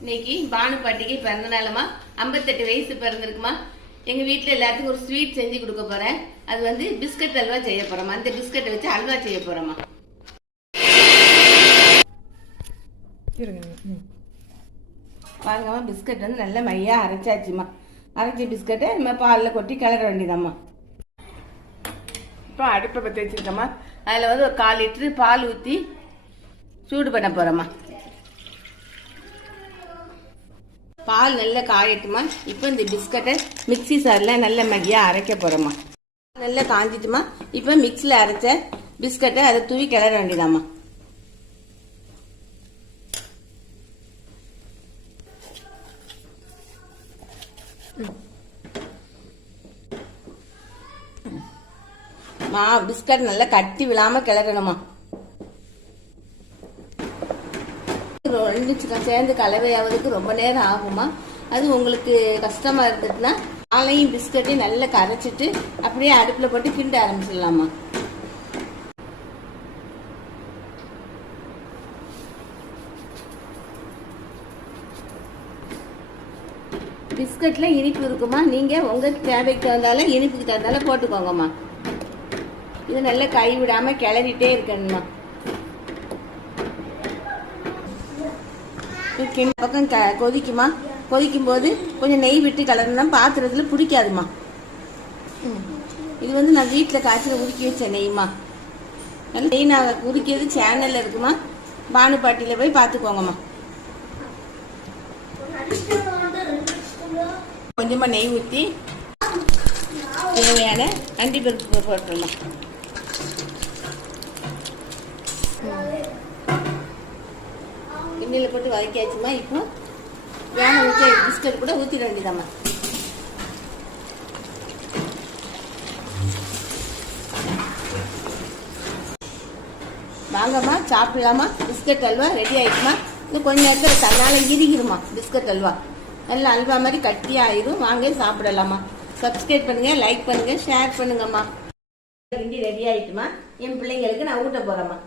இன்னைக்கு பானு பாட்டிக்கு பிறந்த நாளுமா, 58 வயசு பிறந்திருக்குமா. எங்க வீட்டுல எல்லாத்துக்கும் ஒரு ஸ்வீட் செஞ்சு கொடுக்க போறேன். அது வந்து பிஸ்கட் அல்வா செய்ய போறோமா. அந்த பிஸ்கட்டை வச்சு அல்வா செய்ய போறோமா. பாருங்கம்மா, பிஸ்கட் வந்து நல்ல மையா அரைச்சாச்சுமா. அரைச்சி பிஸ்கட்டை நம்ம பாலில் கொட்டி கிளற வேண்டியதாம்மா. இப்போ அடுப்பை பற்றி வச்சுருக்கோம்மா. அதில் வந்து ஒரு 1/4 லிட்டரு பால் ஊற்றி சூடு பண்ண போகிறோம்மா. பால் நல்லா காயட்டுமா. இப்போ இந்த பிஸ்கட்டை மிக்சி சாரில் நல்ல மையாக அரைக்க போகிறோம்மா. நல்லா காஞ்சிட்டுமா. இப்போ மிக்சியில் அரைச்ச பிஸ்கட்டை அதை தூவி கிளற வேண்டியதாம்மா. பிஸ்கட் நல்லா கட்டி விழாம கிளறணுமா. 2 சேர்ந்து கலவையாவதுக்கு ரொம்ப நேரம் ஆகுமா. அது உங்களுக்கு கஷ்டமா இருந்ததுன்னா பாலையும் பிஸ்கட்டையும் நல்லா கரைச்சிட்டு அப்படியே அடுப்புல போட்டு கிண்ட ஆரம்பிச்சிடலாமா. பிஸ்கட்ல இனிப்பு இருக்குமா. நீங்க உங்க தேவைக்கு தகுந்தால இனிப்புக்கு தகுந்தால போட்டுக்கோங்கம்மா. இது நல்லா கை விடாம கிளறிட்டே இருக்கணுமா. பக்கம் கொதிக்குமா. கொதிக்கும் போது கொஞ்சம் நெய் விட்டு கலர்னா பாத்திரத்துல பிடிக்காதுமா. இது வந்து நான் வீட்டில் காய்ச்சல உருக்கி வச்ச நெய்மா. நெய் நான் உருக்கியது சேனல்ல இருக்குமா. பானு பாட்டியில போய் பார்த்துக்கோங்கம்மா. கொஞ்சமா நெய் ஊற்றி தேவையான அண்டிப்பருப்பு போட்டுடலாம். எண்ணெயில் போட்டு வதக்கியாச்சுமா. இப்போ வேக வச்ச பிஸ்கட் கூட ஊற்றிட வேண்டியதாம்மா. வாங்கம்மா, சாப்பிடலாமா. பிஸ்கட் அல்வா ரெடி ஆயிடுமா. இன்னும் கொஞ்சம் நேரத்தில் தன்னால இறுகிடுமா. பிஸ்கட் அல்வா நல்ல அல்வா மாதிரி கட்டியாக ஆயிரும். வாங்க சாப்பிடலாமா. சப்ஸ்கிரைப் பண்ணுங்க, லைக் பண்ணுங்க, ஷேர் பண்ணுங்கம்மா. கிண்டி ரெடி ஆயிட்டுமா. என் பிள்ளைங்களுக்கு நான் ஊட்ட போறேம்மா.